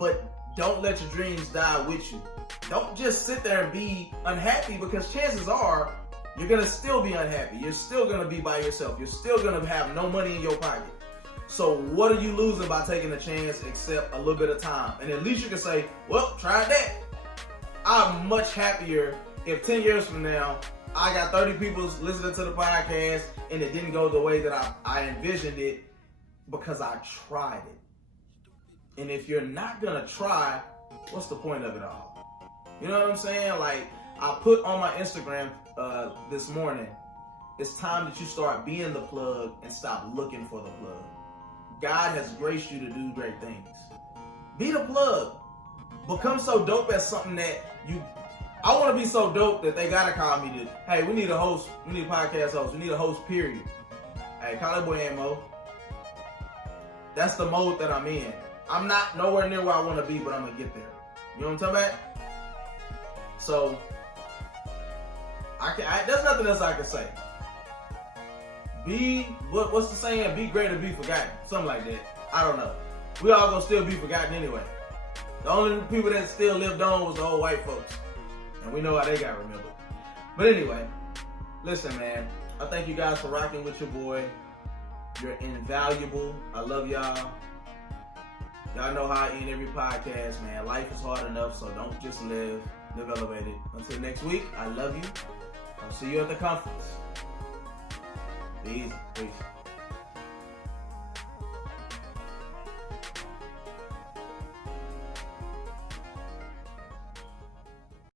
But don't let your dreams die with you. Don't just sit there and be unhappy, because chances are you're going to still be unhappy. You're still going to be by yourself. You're still going to have no money in your pocket. So what are you losing by taking a chance except a little bit of time? And at least you can say, well, try that. I'm much happier if 10 years from now, I got 30 people listening to the podcast and it didn't go the way that I envisioned it, because I tried it. And if you're not going to try, what's the point of it all? You know what I'm saying? Like, I put on my Instagram this morning, it's time that you start being the plug and stop looking for the plug. God has graced you to do great things. Be the plug. Become so dope at something that I want to be so dope that they gotta call me to, hey, we need a host, we need a podcast host, we need a host, period. Hey, call that boy AntMoe. That's the mode that I'm in. I'm not nowhere near where I want to be, but I'm gonna get there. You know what I'm talking about? So, there's nothing else I can say. What's the saying? Be great or be forgotten. Something like that. I don't know. We all gonna still be forgotten anyway. The only people that still lived on was the old white folks. And we know how they got remembered. But anyway, listen, man. I thank you guys for rocking with your boy. You're invaluable. I love y'all. Y'all know how I end every podcast, man. Life is hard enough, so don't just live elevated. Until next week, I love you. I'll see you at the conference. Peace.